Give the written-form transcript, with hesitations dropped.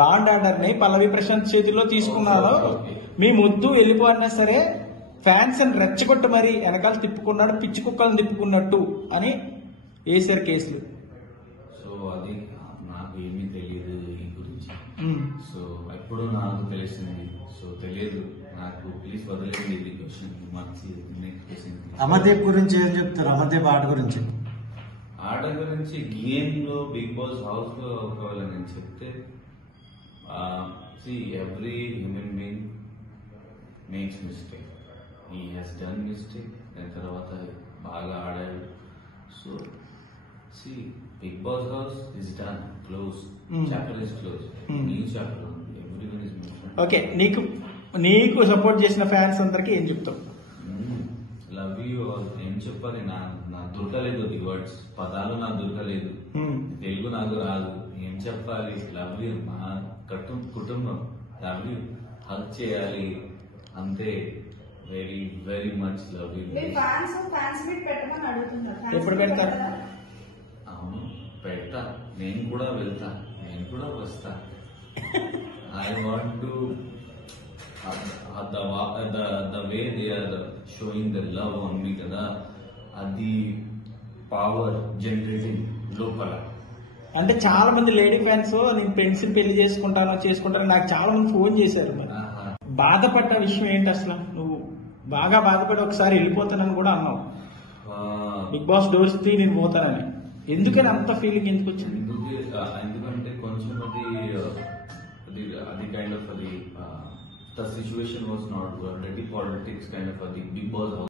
Law and order ని పల్లవి ప్రశాంత్ చేతిలో తీసుకున్నాడు. మీ ముద్దు వెళ్ళిపోయినా సరే ఫ్యాన్స్ అని రెచ్చగొట్టు మరి వెనకాల తిప్పుకున్నాడు, పిచ్చి కుక్కలను తిప్పుకున్నట్టు అని వేసారు కేసులు. సో అది నాకు ఏమీ తెలియదు ఈ గురించి. సో ఎప్పుడు నాకు తెలిసింది. సో తెలియదు నాకు. ప్లీజ్ వదిలేండి ఇది క్వశ్చన్. అమర్దీప్ గురించి ఏం చెప్తారు? అమర్దీప్ ఆట గురించి గేమ్ లో బిగ్ బాస్ హౌస్ లో ఒకవేళ నేను చెప్తే every human being makes mistake. He has done mistake. దాని తర్వాత బాగా ఆడాడు. So Bigg Boss house is done, close, chapter is close, new chapter. Everyone is mistake. Okay, నీకు సపోర్ట్ చేసిన ఫ్యాన్స్ అందరికి ఏం చెప్తావు? Love you. ఏం చెప్పాలి? నాకు దొరకలేదు ఈ వర్డ్స్, పదాలు నాకు దొరకలేదు. తెలుగు నాకు రాదు. ఏం చెప్పాలి? Love you. మా కుటుంబం లవ్ యూ. హక్ చేయాలి అంతే. Very very much love you. ఎప్పుడు పెడతారు? అవును పెడతా. నేను కూడా వెళ్తా, నేను కూడా వస్తా. I want to the way they are showing the love on me kada, adi power generating లోపల. అంటే చాలా మంది లేడీ ఫ్యాన్స్ నేను పెన్సిల్ పెళ్లి చేసుకుంటాను నాకు చాలా మంది ఫోన్ చేశారు. మరి బాధపడ్డ విషయం ఏంటి అసలు? నువ్వు బాగా బాధపడి ఒకసారి వెళ్ళిపోతానని కూడా అన్నావు. బిగ్ బాస్ డోర్స్ తీ నేను పోతానని. ఎందుకని అంత ఫీలింగ్ ఎందుకు వచ్చింది? ఎందుకంటే కొంచెం అది కైండ్ ఆఫ్ అది the situation was not ready politics kind of a big boss